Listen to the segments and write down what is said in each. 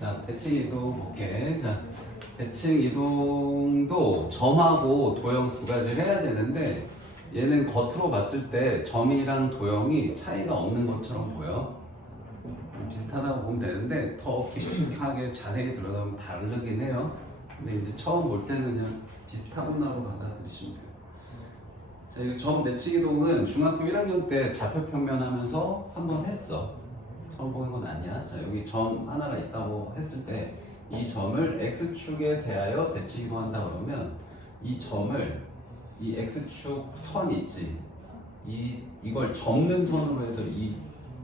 자, 대칭 이동 오케이. 자, 대칭 이동도 점하고 도형 두 가지를 해야 되는데 얘는 겉으로 봤을 때 점이랑 도형이 차이가 없는 것처럼 보여. 비슷하다고 보면 되는데 더 깊숙하게 자세히 들어가면 다르긴 해요. 근데 이제 처음 볼 때는 그냥 비슷하구나로 받아들이시면 돼요. 자, 이 점 대칭 이동은 중학교 1학년 때 좌표평면 하면서 한번 했어. 처음 보는 건 아니야. 자, 여기 점 하나가 있다고 했을 때 이 점을 x축에 대하여 대칭 이동한다 그러면 이 점을 이 x축 선 있지. 이걸 접는 선으로 해서 이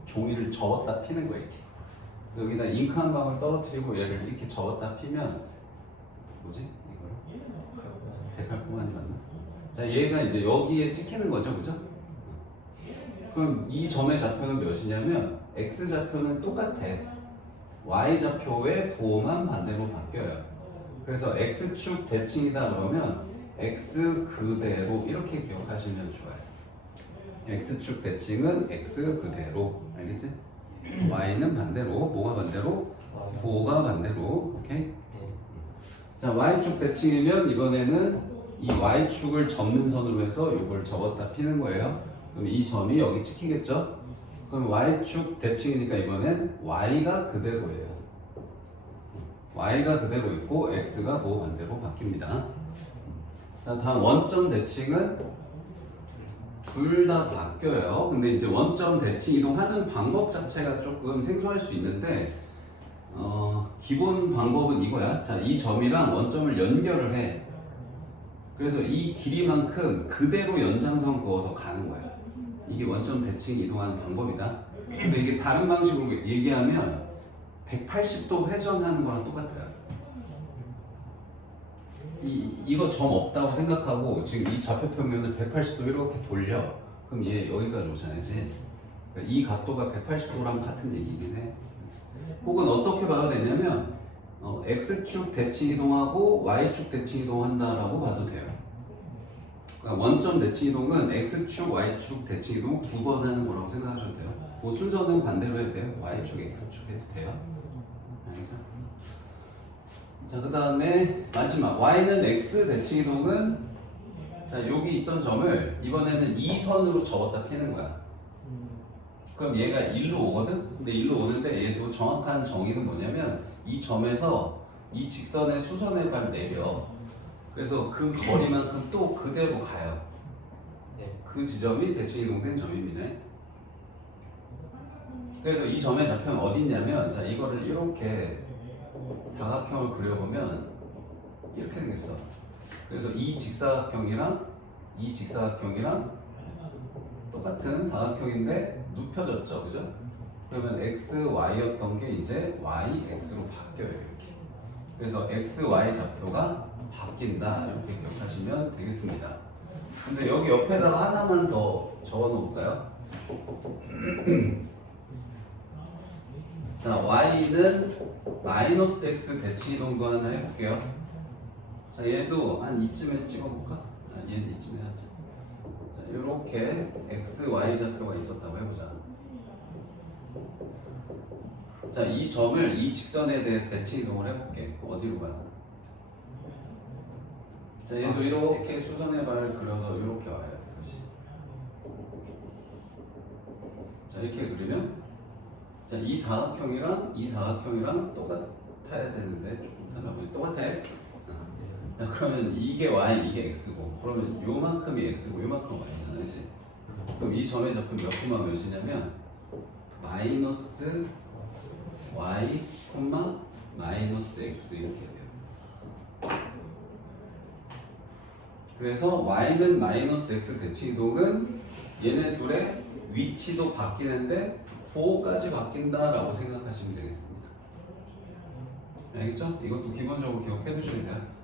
종이를 접었다 피는 거야. 이렇게. 여기다 잉크 한 방울 떨어뜨리고 얘를 이렇게 접었다 피면 뭐지? 이걸 데칼코마니 맞나? 자, 얘가 이제 여기에 찍히는 거죠, 그죠? 그럼 이 점의 좌표는 몇이냐면 x 좌표는 똑같아. y 좌표의 부호만 반대로 바뀌어요. 그래서 x축 대칭이다 그러면 x 그대로 이렇게 기억하시면 좋아요. x축 대칭은 x 그대로, 알겠지? y는 반대로, 뭐가 반대로? 부호가 반대로, 오케이? 자, y축 대칭이면 이번에는 이 y축을 접는 선으로 해서 이걸 접었다 피는 거예요. 그럼 이 점이 여기 찍히겠죠? 그럼 y축 대칭이니까 이번엔 y가 그대로예요. y가 그대로 있고 x가 부호 반대로 바뀝니다. 자, 다음 원점 대칭은 둘 다 바뀌어요. 근데 이제 원점 대칭 이동하는 방법 자체가 조금 생소할 수 있는데 기본 방법은 이거야. 자, 이 점이랑 원점을 연결을 해. 그래서 이 길이만큼 그대로 연장선 그어서 가는 거야. 이게 원점 대칭 이동하는 방법이다. 근데 이게 다른 방식으로 얘기하면 180도 회전하는 거랑 똑같아요. 이거 점 없다고 생각하고 지금 이 좌표평면을 180도 이렇게 돌려. 그럼 얘 여기까지 오잖아지. 그러니까 이 각도가 180도랑 같은 얘기긴 해. 혹은 어떻게 봐야 되냐면 x축 대칭 이동하고 y축 대칭 이동한다라고 봐도 돼요. 그러니까 원점 대칭 이동은 x축, y축 대칭 이동 두 번 하는 거라고 생각하셔도 돼요. 그 순서는 반대로 해도 돼요. y축, x축 해도 돼요. 알겠죠? 자, 그 다음에 마지막 y는 x 대칭 이동은 자, 여기 있던 점을 이번에는 이 선으로 접었다 피는 거야. 그럼 얘가 1로 오거든? 근데 1로 오는데 얘도 정확한 정의는 뭐냐면 이 점에서 이 직선의 수선의 발 내려. 그래서 그 거리만큼 또 그대로 가요. 그 지점이 대칭 이동된 점입니다. 그래서 이 점의 좌표는 어디 있냐면 자, 이거를 이렇게 사각형을 그려보면 이렇게 생겼어. 그래서 이 직사각형이랑 이 직사각형이랑 똑같은 사각형인데 눕혀졌죠, 그죠? 그러면 x, y였던 게 이제 y, x로 바뀌어요, 이렇게. 그래서 x, y 좌표가 바뀐다, 이렇게 기억하시면 되겠습니다. 근데 여기 옆에다가 하나만 더 적어 놓을까요? 자, y는 마이너스 x 대칭 이동도 하나 해볼게요. 자, 얘도 한 이쯤에 찍어볼까? 얘는 이쯤에 하지. 자, 이렇게 x, y 좌표가 있었다고 해보자. 자, 이 점을 이 직선에 대해 대칭 이동을 해볼게. 어디로 가나? 자, 얘도 이렇게 수선의 발을 그려서 이렇게 와야 돼. 그렇지? 자, 이렇게 그리면 자, 이 사각형이랑 똑같아야 되는데 조금 달라보니 똑같아. 자, 그러면 이게 y, 이게 x고 그러면 요만큼이 x고 요만큼 y잖아, 그렇지? 그럼 이 점의 좌표 몇 콤마 몇이냐면 마이너스 y, 마이너스 x 이렇게 돼요. 그래서 y는 마이너스 x 대칭 이동은 얘네 둘의 위치도 바뀌는데 부호까지 바뀐다라고 생각하시면 되겠습니다. 알겠죠? 이것도 기본적으로 기억해 두셔야 돼요.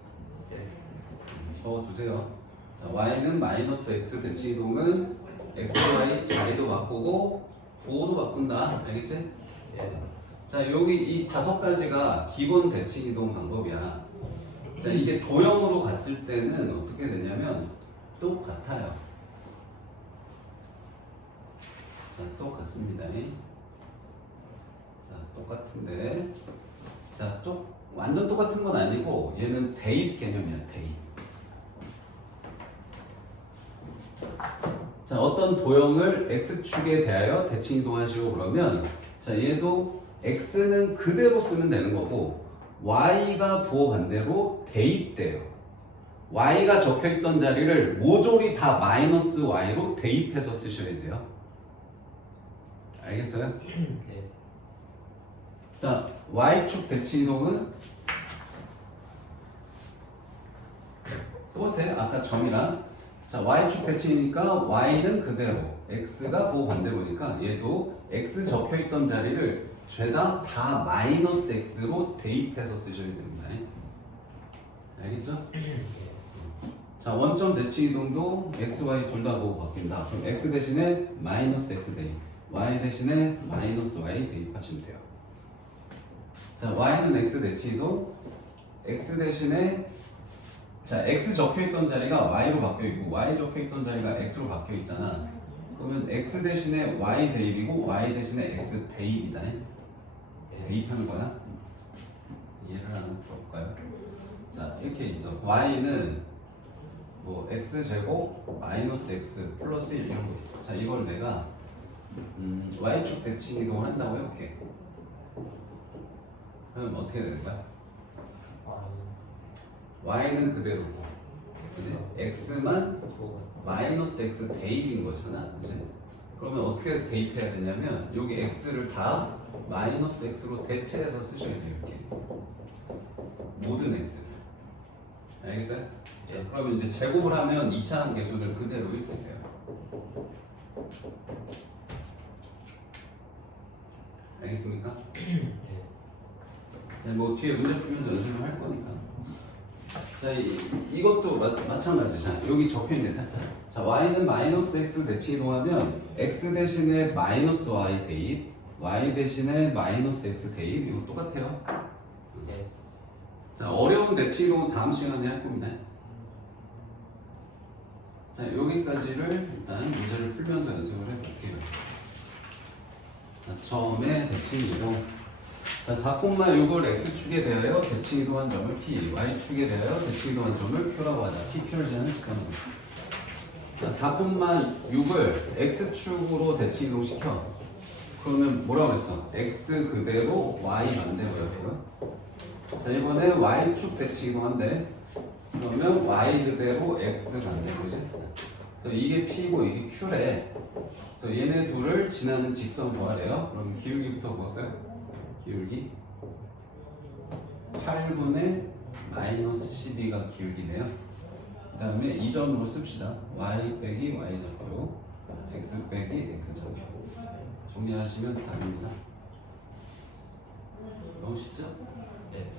적어두세요. 자, y는 마이너스 x 대칭 이동은 x, y 자리도 바꾸고 부호도 바꾼다. 알겠지? 자, 여기 이 5가지가 기본 대칭 이동 방법이야. 자, 이게 도형으로 갔을 때는 어떻게 되냐면 똑같아요. 자, 똑같습니다. 자, 똑같은데 자, 완전 똑같은 건 아니고 얘는 대입 개념이야. 대입. 자, 어떤 도형을 x축에 대하여 대칭 이동하시고 그러면 자, 얘도 x는 그대로 쓰면 되는 거고 y가 부호 반대로 대입돼요. y가 적혀있던 자리를 모조리 다 마이너스 y로 대입해서 쓰셔야 돼요. 알겠어요? 네. 자, y축 대칭 이동은 똑같아. 아까 점이랑. 자, y축 대칭이니까 y는 그대로, x가 부호 반대로니까 얘도 x 적혀있던 자리를 죄다 다 마이너스 x로 대입해서 쓰셔야 됩니다. 알겠죠? 자, 원점 대칭 이동도 x, y 둘 다 부호 바뀐다. 그럼 x 대신에 마이너스 x 대입, y 대신에 마이너스 y 대입하시면 돼요. 자, y는 x 대칭 이동, x 대신에 자, x 적혀있던 자리가 y로 바뀌어있고 y 적혀있던 자리가 x로 바뀌어있잖아. 그러면 x 대신에 y 대입이고 y 대신에 x 대입이다. 대입하는 거야. 이해를 하나 들어볼까요? 자, 이렇게 있어. y는 뭐 x제곱 마이너스 x 플러스 1 이런 거 있어. 자, 이걸 내가 y축 대칭 이동을 한다고 해볼게. 그럼 어떻게 되는 거야? y는 그대로고, 그지? x만 마이너스 x 대입인 거잖아, 그지? 그러면 어떻게 대입해야 되냐면 여기 x를 다 마이너스 x로 대체해서 쓰셔야 돼요, 이렇게. 모든 x를. 알겠어요? 자, 그러면 이제 제곱을 하면 2차 함계수는 그대로 이렇게 돼요. 알겠습니까? 자, 뭐 뒤에 문제 풀면서 연습을 할 거니까. 자, 이것도 마찬가지. 자, 여기 적혀있네, 살짝. 자, y는 마이너스 x 대칭 이동하면 x 대신에 마이너스 y 대입, y 대신에 마이너스 x 대입, 이거 똑같아요. 네. 자, 어려운 대칭 이동은 다음 시간에 할 겁니다. 자, 여기까지를 일단 문제를 풀면서 연습을 해볼게요. 자, 처음에 대칭 이동. 자, 4,6을 x축에 대하여 대칭 이동한 점을 p, y축에 대하여 대칭 이동한 점을 q라고 하자. p, q를 제하는 직관으로. 자, 4,6을 x축으로 대칭 이동시켜. 그러면 뭐라고 그랬어? x 그대로 y 반대로였고요. 자, 이번에 y축 대칭 이동한대. 그러면 y 그대로 x 반대로지. 그래서 이게 p고 이게 q래. 그래서 얘네 둘을 지나는 직선 구하래요. 그럼 기울기부터 구할까요? 기울기 8분의 마이너스 12가 기울기네요. 그 다음에 이 점으로 씁시다. y 빼기 y 좌표, x 빼기 x 좌표. 정리하시면 답입니다. 너무 쉽죠? 네.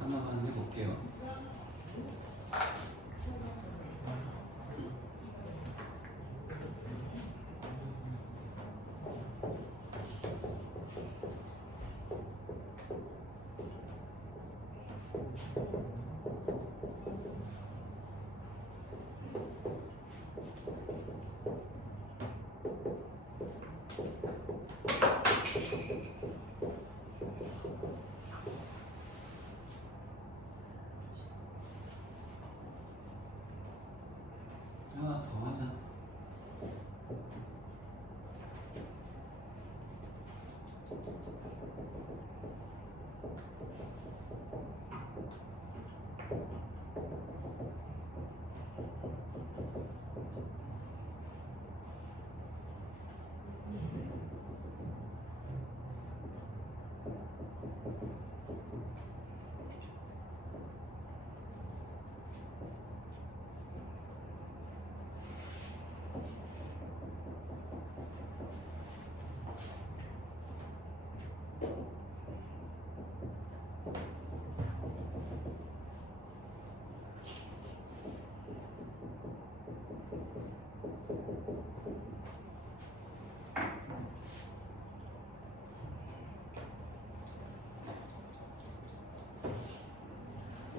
하나만 해볼게요. 하나 더 하자.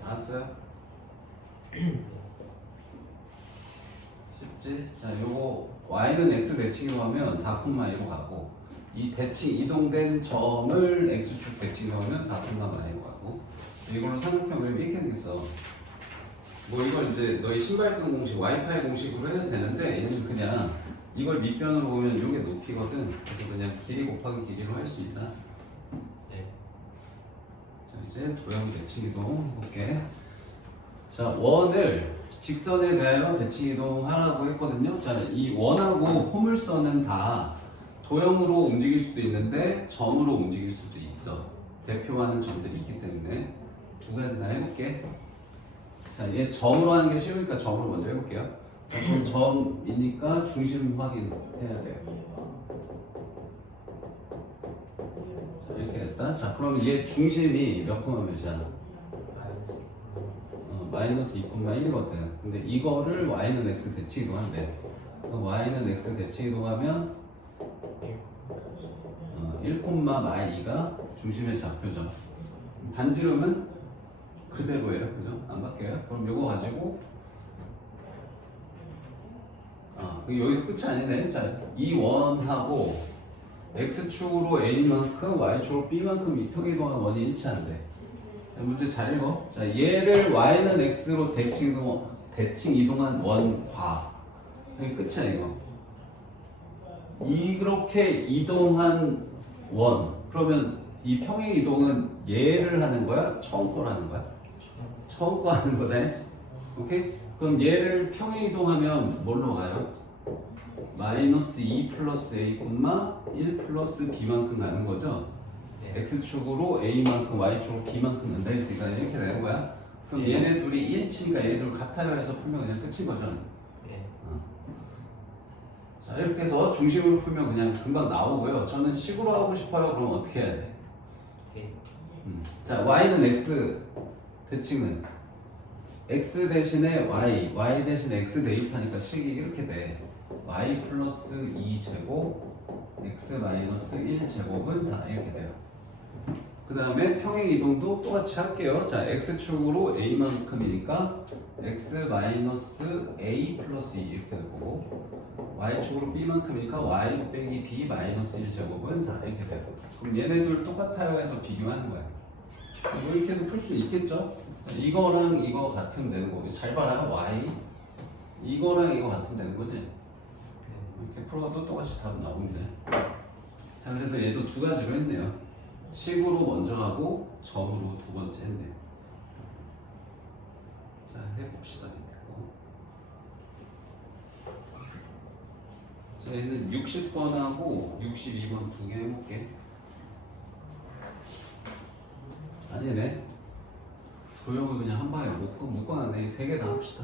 알았어요? 쉽지? 자, 요거 y는 x 대칭으로 하면 4,1로 가고 이 대칭 이동된 점을 x축 대칭 이동하면 4콤마 마이로 가고 이걸로 삼각형을 이렇게 되겠어. 뭐 이걸 이제 너희 신발끈 공식, 와이파이 공식으로 해도 되는데 얘는 그냥 이걸 밑변으로 보면 이게 높이거든. 그래서 그냥 길이 곱하기 길이로 할 수 있다. 네. 자 이제 도형 대칭 이동 해볼게. 자 원을 직선에 대하여 대칭 이동하라고 했거든요. 자 이 원하고 포물선은 다 도형으로 움직일 수도 있는데 점으로 움직일 수도 있어. 대표하는 점들이 있기 때문에 두 가지나 해볼게. 자, 얘 점으로 하는 게 쉬우니까 점으로 먼저 해볼게요. 자, 그럼 점이니까 중심 확인해야 돼요. 자, 이렇게 됐다. 자, 그럼 얘 중심이 몇 콤마 몇이야? 마이너스 2,1이거든. 근데 이거를 y는 x 대칭 이동한대. 그럼 y는 x 대칭 이동하면 1,2가 중심의 좌표죠. 반지름은 그대로예요. 그죠? 안 바뀌어요. 그럼 이거 가지고 여기서 끝이 아니네. 자, 이 원하고 x축으로 a만큼 y축으로 b만큼 이 평에 이동하는 원이 일치한대. 자, 문제 잘 읽어. 자, 얘를 y는 x로 대칭 이동한 원과 여기 끝이야 이거. 이렇게 이동한 원. 그러면 이 평행 이동은 얘를 하는 거야? 처음 거를 하는 거야? 처음 거 하는 거네. 오케이? 그럼 얘를 평행 이동하면 뭘로 가요? 마이너스 2 플러스 a, 1 플러스 b만큼 가는 거죠? 네. x축으로 a만큼 y축으로 b만큼 간다 했으니까 이렇게 되는 거야. 그럼 네. 얘네 둘이 일치니까 얘네 둘 같아요 해서 풀면 그냥 끝인 거죠. 네. 자 이렇게 해서 중심을 풀면 그냥 금방 나오고요. 저는 식으로 하고 싶어요. 그럼 어떻게 해야 돼? 오케이. 자 y는 x 대칭은 x 대신에 y 대신에 x 대입하니까 식이 이렇게 돼. y 플러스 2제곱 x 마이너스 1제곱은 4 이렇게 돼요. 그 다음에 평행 이동도 똑같이 할게요. 자 x축으로 a만큼이니까 x 마이너스 a 플러스 2 이렇게 될 거고 y축으로 b만큼이니까 y 빼기 b 마이너스 1제곱은 4 이렇게 돼요. 그럼 얘네들 똑같아요 해서 비교하는 거야. 뭐 이렇게도 풀 수 있겠죠? 이거랑 이거 같으면 되는 거고 잘 봐라 y 이거랑 이거 같으면 되는 거지? 이렇게 풀어도 똑같이 답은 나옵니다. 자 그래서 얘도 두 가지로 했네요. 식으로 먼저 하고 점으로 두 번째 했네요. 자 해봅시다. 자 얘는 60번하고 62번 두 개 해볼게. 아니네. 도형을 그냥 한 방에 묶어놨네. 세 개 다 합시다.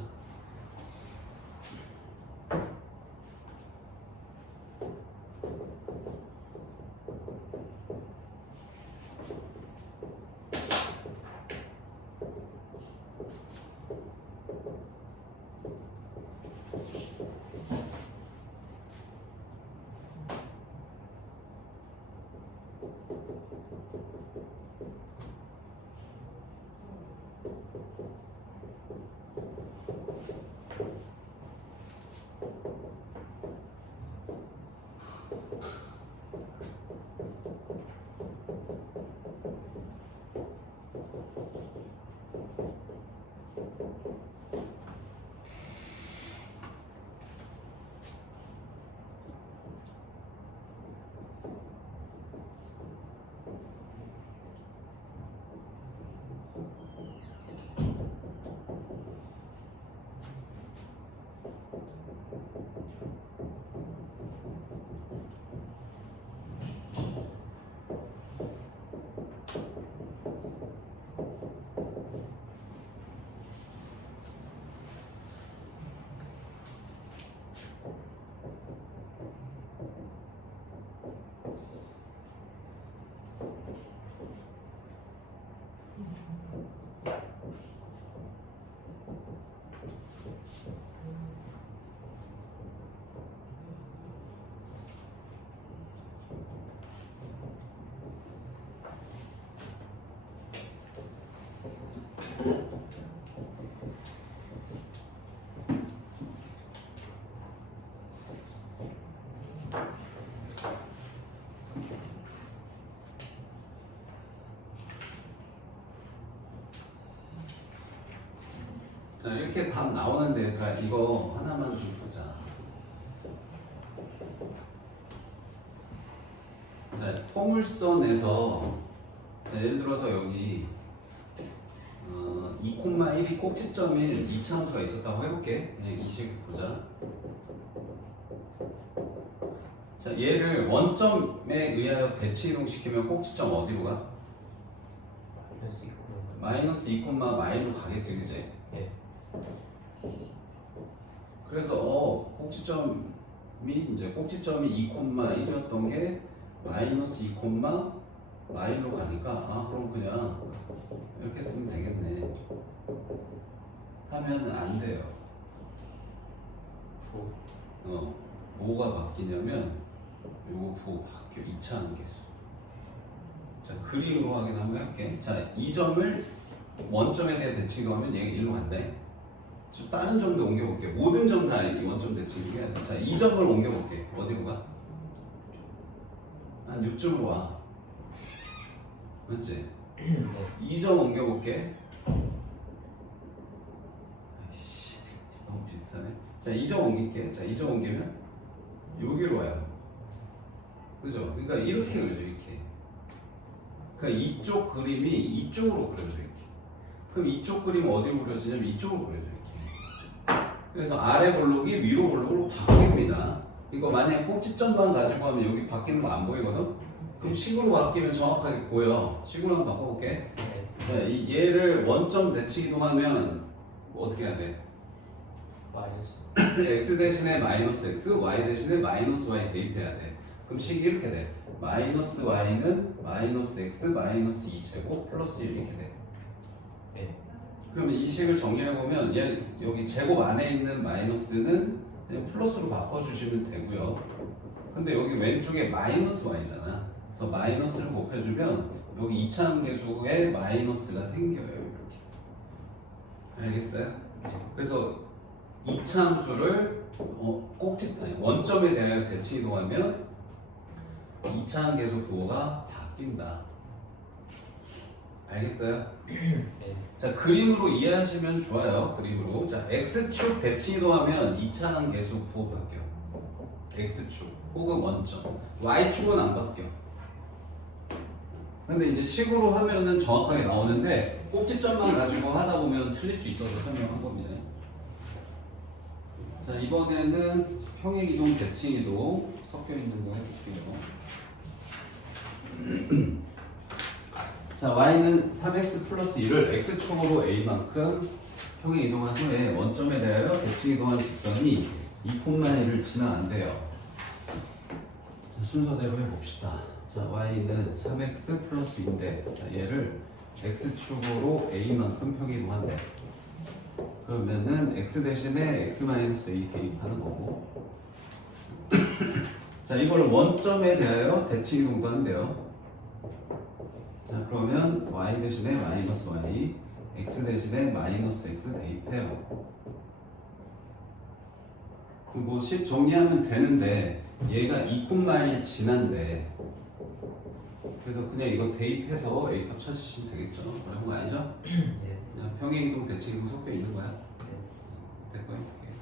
자, 이렇게 답 나오는데 얘들아 이거 하나만 좀 보자. 자, 포물선에서 자, 예를 들어서 여기 2,1이 꼭지점인 이차함수가 있었다고 해볼게. 그냥 이 식 보자. 자, 얘를 원점에 의하여 대치 이동시키면 꼭지점 어디로 가? 마이너스 2, 마이로 가겠지, 그지? 예. 그래서 꼭지점이 이제 꼭지점이 2,1이었던 게 마이너스 2, 마이로 가니까 그럼 그냥 이렇게 쓰면 되겠네. 하면은 안 돼요. 뭐가 바뀌냐면 요거 부 바뀌어 2차 함계수. 자, 그림으로 확인 한번 할게. 자, 이 점을 원점에 대해 대칭도 하면 얘가 1로 간대. 좀 다른 점도 옮겨볼게. 모든 점 다 이 원점 대칭이 해야 돼. 자, 이 점을 옮겨볼게. 어디로 가? 한 요쯤으로 와. 맞지? 네. 2점 옮겨볼게. 아이씨, 너무 비슷하네. 자, 2점 옮길게. 자, 2점 옮기면 여기로 와요. 그죠? 그러니까 이렇게 그려져, 이렇게. 그러니까 이쪽 그림이 이쪽으로 그려져, 이렇게. 그럼 이쪽 그림 어디로 그려지냐면 이쪽으로 그려져, 이렇게. 그래서 아래 볼록이 위로 볼록으로 바뀝니다. 이거 만약에 꼭지점만 가지고 하면 여기 바뀌는 거 안 보이거든? 그럼 식으로 바뀌면 정확하게 보여. 식으로 한번 바꿔볼게. 네. 자, 얘를 원점 대칭 이동하면 어떻게 해야 돼? 마이너스. x 대신에 마이너스 x, y 대신에 마이너스 y 대입해야 돼. 그럼 식이 이렇게 돼. 마이너스 y는 마이너스 x 마이너스 2제곱 플러스 1 이렇게 돼. 네. 그러면 이 식을 정리해보면 얘 여기 제곱 안에 있는 마이너스는 그냥 플러스로 바꿔주시면 되고요. 근데 여기 왼쪽에 마이너스 y잖아. 그래서 마이너스를 곱해주면 여기 2차 함계수에 마이너스가 생겨요. 이렇게. 알겠어요? 그래서 2차 함수를 원점에 대하여 대칭 이동하면 2차 함계수 부호가 바뀐다. 알겠어요? 네. 자, 그림으로 이해하시면 좋아요. 그림으로. 자, x축 대칭 이동하면 2차 함계수 부호 바뀌어. x축 혹은 원점. y축은 안 바뀌어. 근데 이제 식으로 하면은 정확하게 나오는데 꼭지점만 가지고 하다 보면 틀릴 수 있어서 설명한 겁니다. 자, 이번에는 평행이동, 대칭이동 섞여 있는 거 해볼게요. 자, y는 3x 플러스 1을 x축으로 a만큼 평행이동한 후에 원점에 대하여 대칭이동한 직선이 2,1을 지나간대요. 자, 순서대로 해봅시다. 자, y는 3x 플러스 2인데 자, 얘를 x축으로 a만큼 평행이동한대. 그러면은 x 대신에 x-a 대입하는 거고 자, 이걸 원점에 대하여 대칭 이동도 한대요. 자, 그러면 y 대신에 마이너스 y, x 대신에 마이너스 x 대입해요. 뭐 식 정리하면 되는데 얘가 2,1 지난데 그래서 그냥 이거 대입해서 a값 찾으시면 되겠죠. 어려운 거 아니죠? 네. 그냥 평행이동, 대칭이동 섞여 있는 거야. 네. 됐고요. 오케이.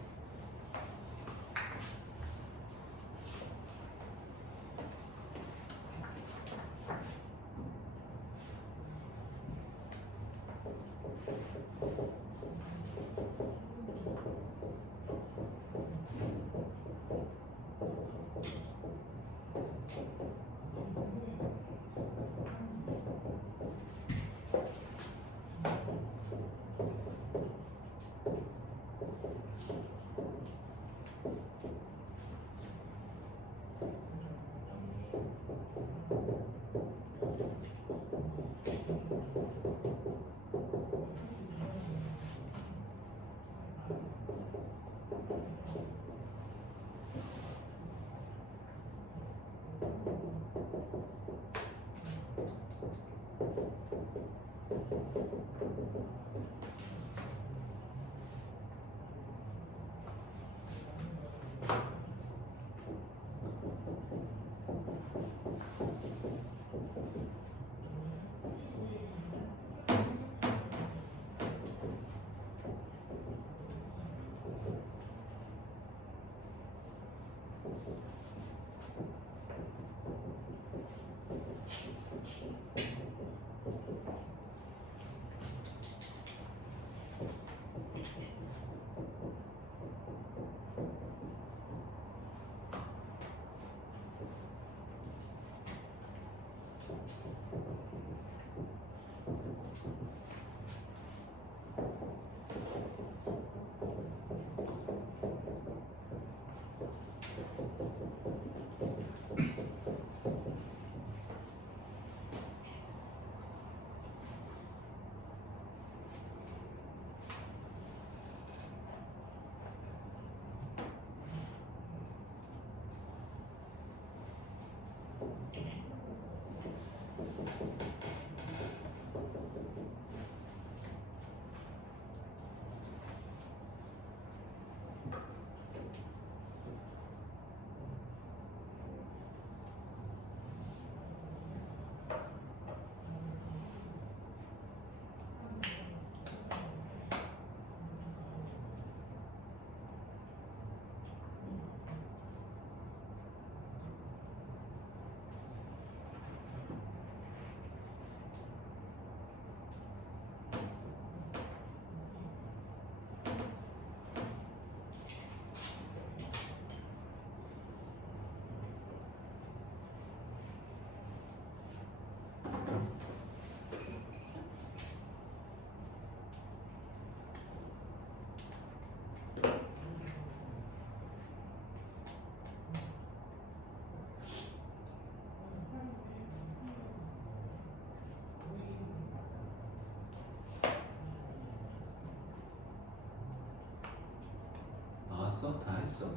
나왔어? 다 했어?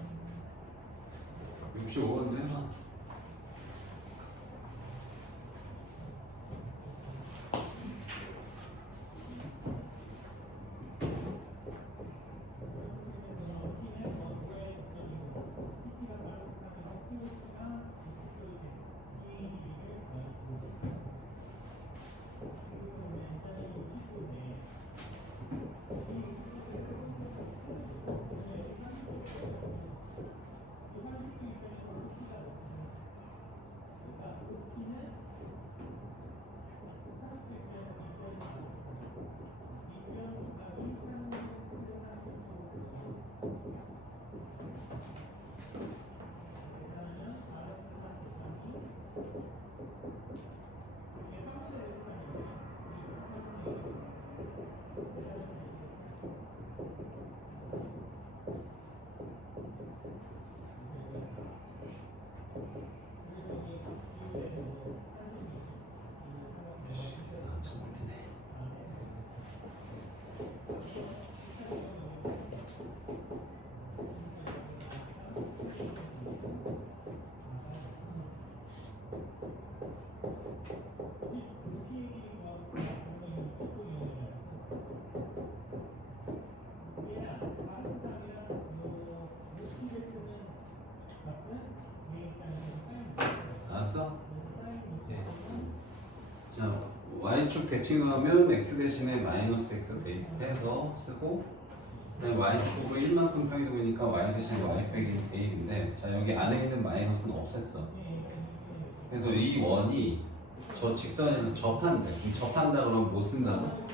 65번도 해봐. 알았어? 네. 자, y축 대칭하면 x 대신에 마이너스 x 대입해서 쓰고, 그다음에 y축으로 1만큼 평이동이니까 y 대신에 y 빼기 대입인데, 자 여기 안에 있는 마이너스는 없앴어. 그래서 이 원이 저 직선에는 접한대. 그럼 접한다 그러면 못 쓴다고?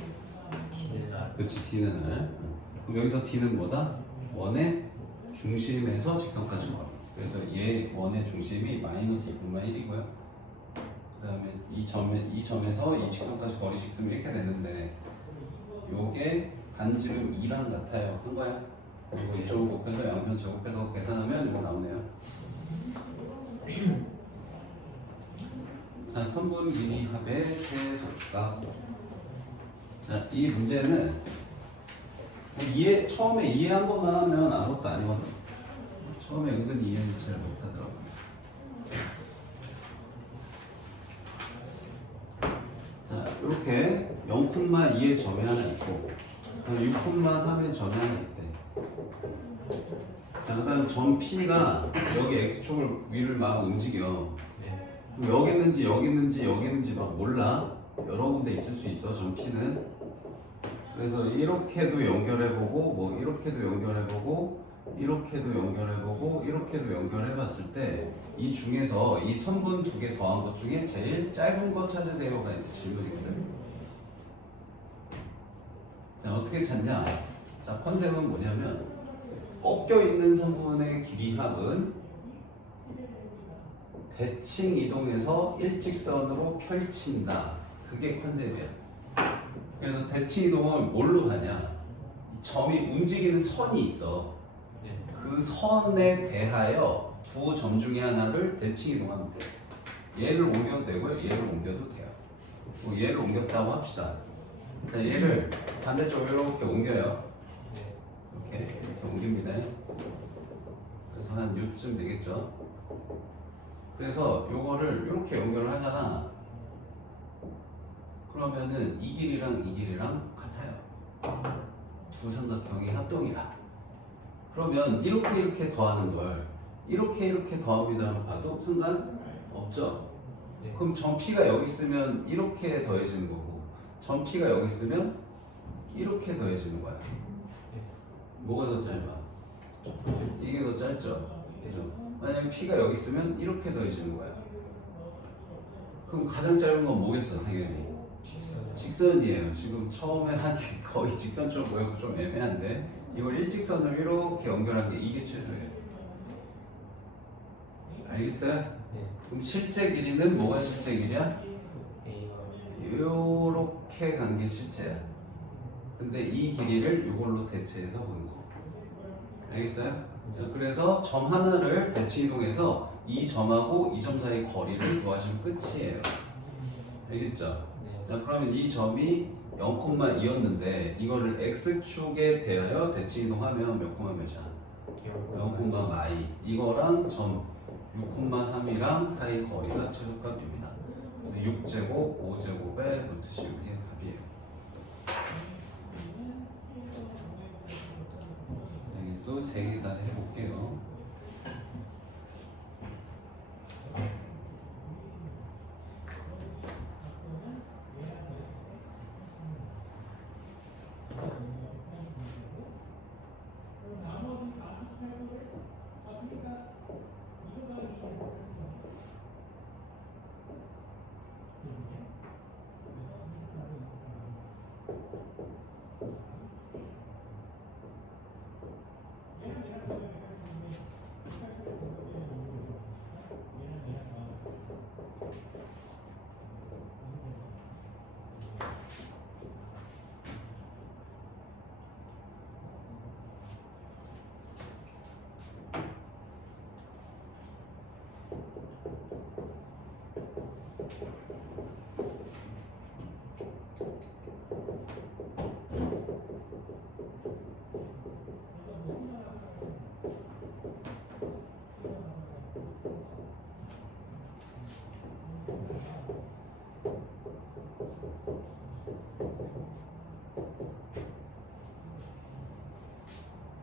D는 R. 그렇지, d는 r. 그럼 여기서 d는 뭐다? 원의 중심에서 직선까지 거리. 그래서 얘 원의 중심이 마이너스 2,1이고요. 그 다음에 이 점에서 이 직선까지 거리씩 쓰면 이렇게 되는데, 요게 반지름 2랑 같아요. 한 거야. 그리고 이쪽을 곱해서 양변 제곱해서 계산하면 이거 나오네요. 자, 선분 길이 합의 최소값. 자, 이 문제는 처음에 이해한 것만 하면 아무것도 아니거든. 처음에 은근히 이해는 잘 못하더라고. 자, 이렇게 0,2의 점이 하나 있고 6,3의 점이 하나 있대. 자, 그다음 점 P가 여기 x축을 위를 막 움직여. 네. 그럼 여기 있는지 여기 있는지 여기 있는지 막 몰라. 여러 군데 있을 수 있어, 점 P는. 그래서 이렇게도 연결해보고, 뭐 이렇게도 연결해보고, 이렇게도 연결해보고, 이렇게도 연결해봤을 때 이 중에서 이 선분 두 개 더한 것 중에 제일 짧은 거 찾으세요가 이제 질문이거든. 자, 어떻게 찾냐? 자, 컨셉은 뭐냐면 꺾여 있는 선분의 길이 합은 대칭 이동해서 일직선으로 펼친다. 그게 컨셉이야. 그래서 대칭 이동을 뭘로 하냐? 점이 움직이는 선이 있어. 네. 그 선에 대하여 두 점 중에 하나를 대칭 이동하면 돼. 얘를 옮겨도 되고요, 얘를 옮겨도 돼요. 뭐 얘를 옮겼다고 합시다. 자, 얘를 반대쪽으로 이렇게 옮겨요. 네. 이렇게 옮깁니다. 그래서 한 요쯤 되겠죠. 그래서 요거를 이렇게 연결을 하잖아. 그러면은 이 길이랑 이 길이랑 같아요. 두 삼각형이 합동이다. 그러면 이렇게 더하는 걸 이렇게 더합니다만 봐도 상관없죠. 네. 그럼 점 P가 여기 있으면 이렇게 더해지는 거고, 점 P가 여기 있으면 이렇게 더해지는 거야. 뭐가 더 짧아? 이게 더 짧죠? 그죠? 만약에 P가 여기 있으면 이렇게 더해지는 거야. 그럼 가장 짧은 건 뭐겠어, 당연히? 직선이에요. 지금 처음에 한 거의 직선처럼 보여서 좀 애매한데, 이걸 일직선을 이렇게 연결한 게 이게 최소예요. 알겠어요? 네. 그럼 실제 길이는 뭐가 실제 길이야? A와 요렇게 간 게 실제야. 근데 이 길이를 이걸로 대체해서 보는 거. 알겠어요? 자, 그래서 점 하나를 대칭 이동해서 이 점하고 이 점 사이 거리를 구하시면 끝이에요. 알겠죠? 네. 자, 그러면 이 점이 0,2였는데 이거를 x축에 대하여 대칭 이동하면 몇 콤마 몇이야? 0, 마이 이거랑 점 6,3이랑 사이 거리가 최소값입니다. 6제곱 5제곱의 루트 16의 답이에요. 여기도 3개 다 해볼게요.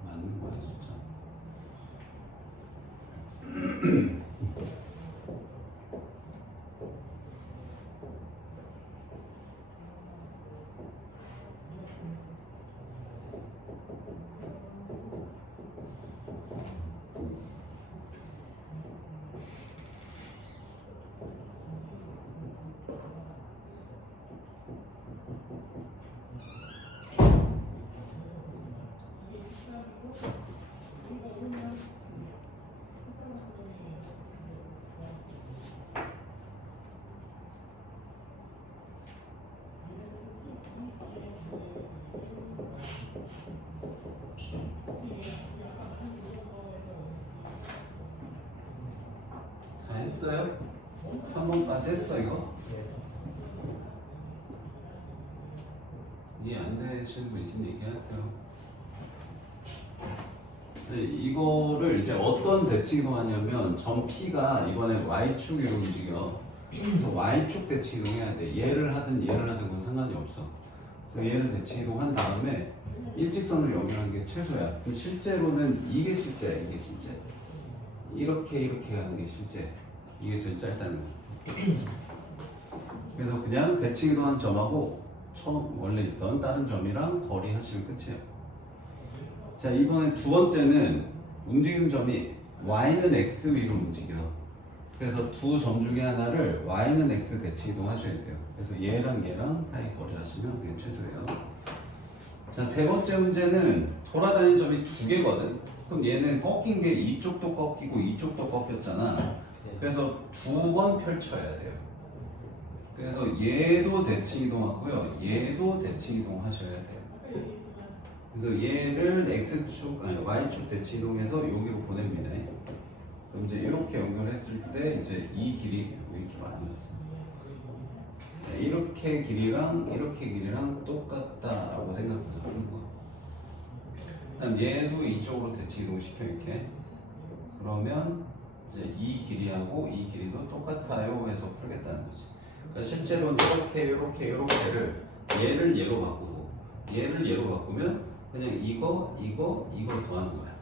맞는 거야 숫자. 다 했어요? 3번까지 했어 이거? 이해 안 되시는 분 있으면 얘기하세요. 네, 이거를 이제 어떤 대칭이동 하냐면 점 P가 이번에 Y축 위로 움직여. 그래서 Y축 대칭이동 해야 돼. 얘를 하든 그건 상관이 없어. 그래서 얘를 대칭이동 한 다음에 일직선을 연결하는 게 최소야. 그럼 실제로는 이게 실제야, 이게 실제. 이렇게 가는 게 실제. 이게 제일 짧다는 거. 그래서 그냥 대칭이동한 점하고 처음 원래 있던 다른 점이랑 거리 하시면 끝이에요. 자, 이번에 두 번째는 움직이는 점이 y는 x 위로 움직여. 그래서 두 점 중에 하나를 y는 x 대칭 이동 하셔야 돼요. 그래서 얘랑 사이 거리 하시면 그게 최소예요. 자, 세 번째 문제는 돌아다니는 점이 두 개거든. 그럼 얘는 꺾인 게 이쪽도 꺾이고 이쪽도 꺾였잖아. 그래서 두 번 펼쳐야 돼요. 그래서 얘도 대칭 이동하고요. 얘도 대칭 이동하셔야 돼요. 그래서 얘를 x축, 아니 y축 대칭 이동해서 여기로 보냅니다. 그럼 이제 이렇게 연결했을 때 이제 이 길이 왼쪽 아니었어. 이렇게 길이랑 똑같다라고 생각해서 푸는 거. 그다음 얘도 이쪽으로 대칭 이동 시켜 이렇게. 그러면 이제 이 길이하고 이 길이도 똑같아요 해서 풀겠다는 거지. 그러니까 실제로는 이렇게를 얘를 얘로 바꾸고 얘를 얘로 바꾸면 그냥 이거 더하는 거야.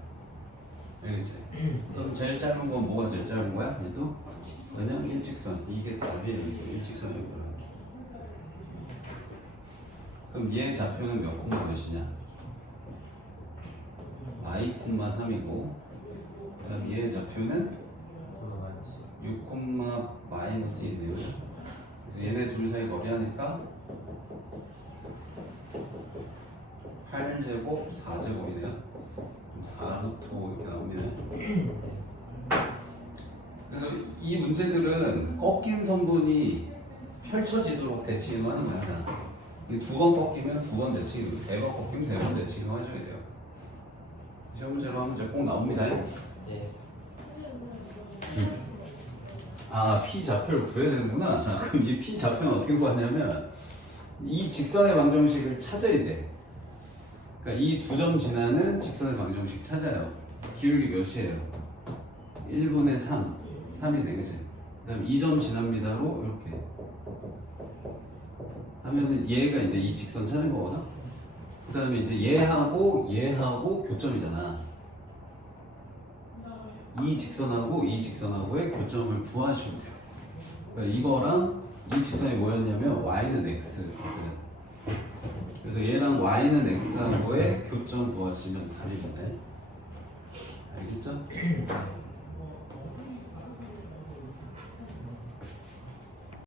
알겠지? 그럼 제일 짧은 건 뭐가 제일 짧은 거야? 얘도 그냥 일직선. 이게 답이에요. 일직선을 그려놓기. 그럼 얘 좌표는 몇 콤마 몇이냐? i, 3이고 그다음 얘 좌표는 6, 마이너스 1이네요. 그래서 얘네 둘 사이 거리 하니까 8제곱 4제곱이네요. 4루트 5 이렇게 나옵니다. 그래서 이 문제들은 꺾인 선분이 펼쳐지도록 대칭을 하는 거야. 두 번 꺾이면 두 번 대칭이고 세 번 꺾이면 세 번 대칭을 해줘야 돼요. 시험 문제로 하면 이제 꼭 나옵니다. 네. 아, P 좌표를 구해야 되는구나. 자, 그럼 이 P 좌표는 어떻게 구하냐면 이 직선의 방정식을 찾아야 돼. 그러니까 이 두 점 지나는 직선의 방정식 찾아요. 기울기 몇이에요? 1분의 3 3이네 그지? 그 다음 2점 지납니다로 이렇게 하면은 얘가 이제 이 직선 찾은 거거든? 그 다음에 이제 얘하고 교점이잖아. 이 직선하고의 교점을 구하시면 돼요. 그러니까 이거랑 이 직선이 뭐였냐면 y는 x거든. 그래서 얘랑 y는 x하고의 교점 구하시면 답입니다. 알겠죠?